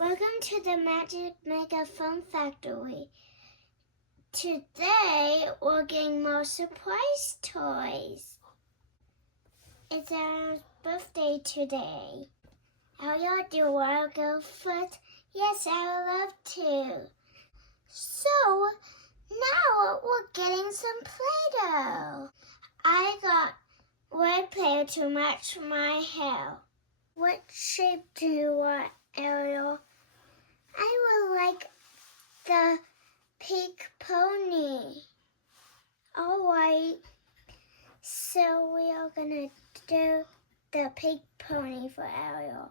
Welcome to the Magic Mega Fun Factory. Today, we're getting more surprise toys. It's our birthday today. Ellie, do you want to go first? Yes, I would love to. So, now we're getting some Play-Doh. I got red Play-Doh to match my hair. What shape do you want, Ariel? I would like the pink pony. All right. So we are gonna do the pink pony for Ariel.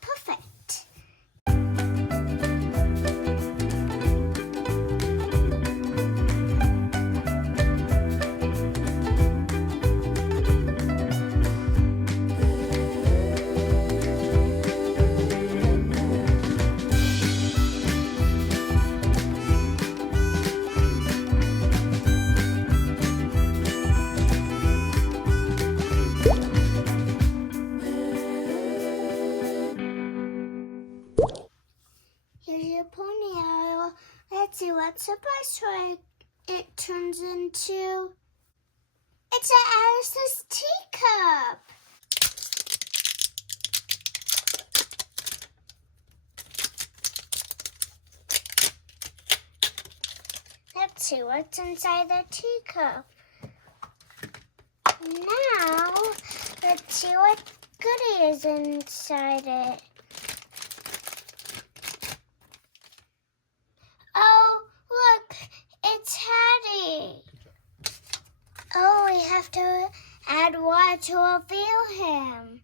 Perfect. Here's your pony, Ariel. Let's see what surprise toy it turns into. It's Alice's teacup. Let's see what's inside the teacup. Now, let's see what goodie is inside it. Oh, look, it's Hattie. Oh, we have to add water to reveal him.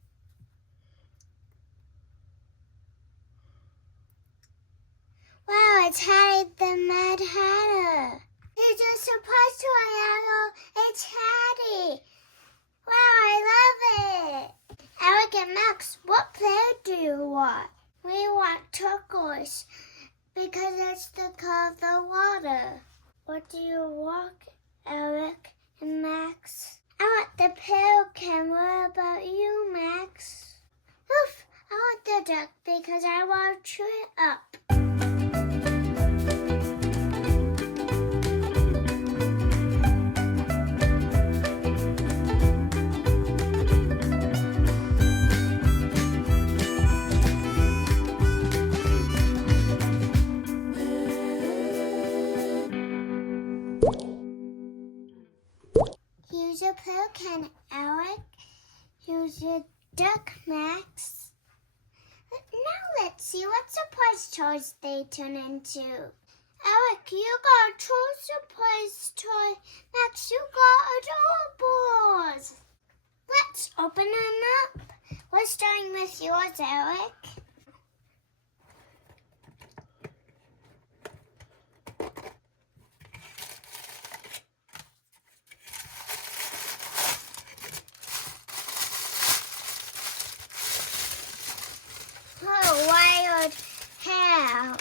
Wow, it's Hattie the Mad Hatter. Here's a surprise toy, Ariel. It's Hattie. Wow, I love it. Eric and Max, what flavor do you want? We want turquoise, because it's the color of the water. What do you want, Eric and Max? I want the pelican. What about you, Max? Oof, I want the duck because I want to chew it up. Here's your pelican, Eric. Here's your duck, Max. Now let's see what surprise toys they turn into. Eric, you got a true surprise toy. Max, you got adorables. Let's open them up. We're starting with yours, Eric. Oh, wild hair.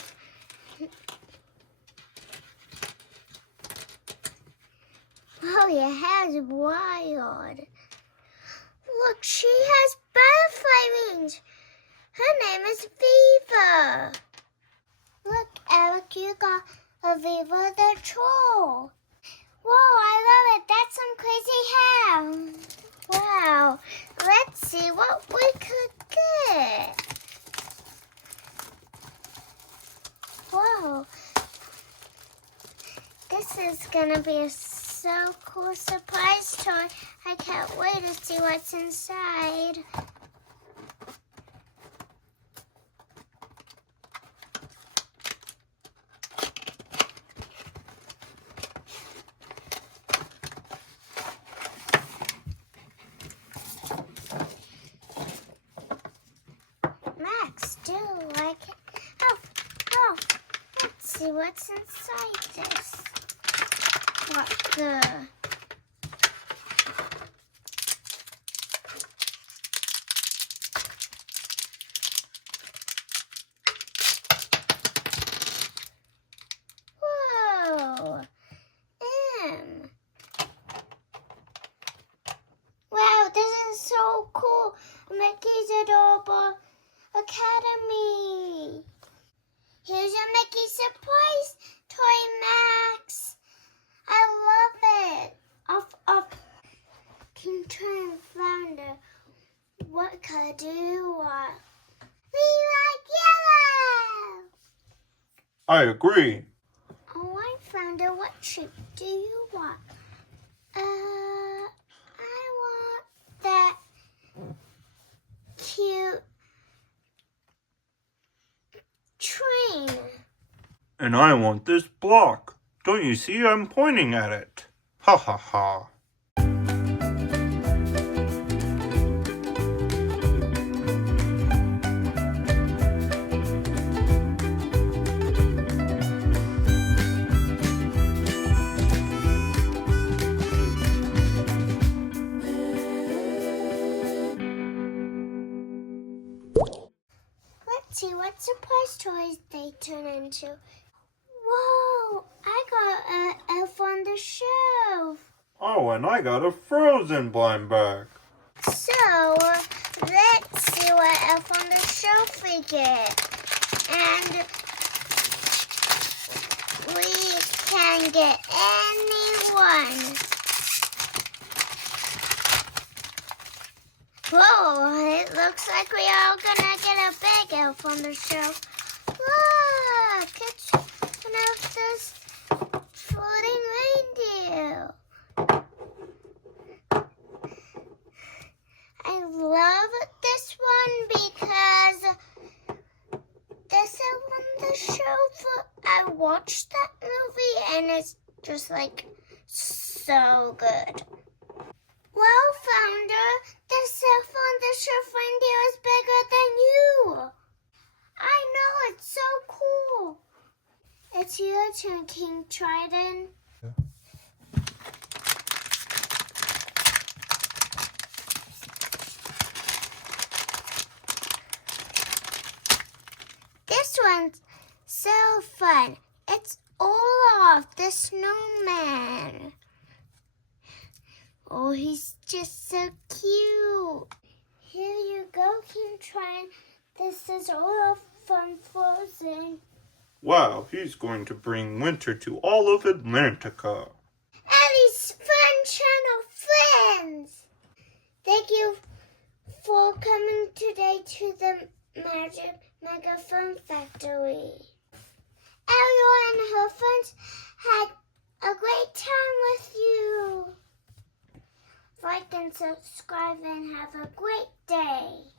Oh, your hair's wild. Look, she has butterfly wings. Her name is Viva. Look, Eric, you got a Viva the troll. Whoa, I love it. That's some crazy hair. Wow. Let's see what we could get. Whoa, this is gonna be a so cool surprise toy. I can't wait to see what's inside. Max, do you like it? Oh. Let's see what's inside this. What the? Academy. Here's your Mickey surprise toy, Max. I love it. Up. Can try and find it. What color do you want? We like yellow. I agree. Oh, I found it. What shape do you want? I want that cute train. And I want this block. Don't you see I'm pointing at it? Ha ha ha. Let's see what surprise toys they turn into. Whoa, I got an elf on the shelf. Oh, and I got a frozen blind bag. So, let's see what elf on the shelf we get. And we can get anyone. Whoa, it looks like we are gonna get a big elf on the shelf. Look, it's one of those floating reindeer. I love this one because this is on the shelf. I watched that movie and it's just like so good. Well, Founder, this elf on the shelf reindeer is bigger than you. I know, it's so cool. It's your turn, King Trident. This one's so fun. It's Olaf, the snowman. Oh, he's just so cute. Here you go, King Trident. This is Olaf from Frozen. Wow, he's going to bring winter to all of Atlantica. Ellie's Fun Channel friends. Thank you for coming today to the Magic Mega Fun Factory. Ellie and her friends had a great time with you. Like and subscribe and have a great day.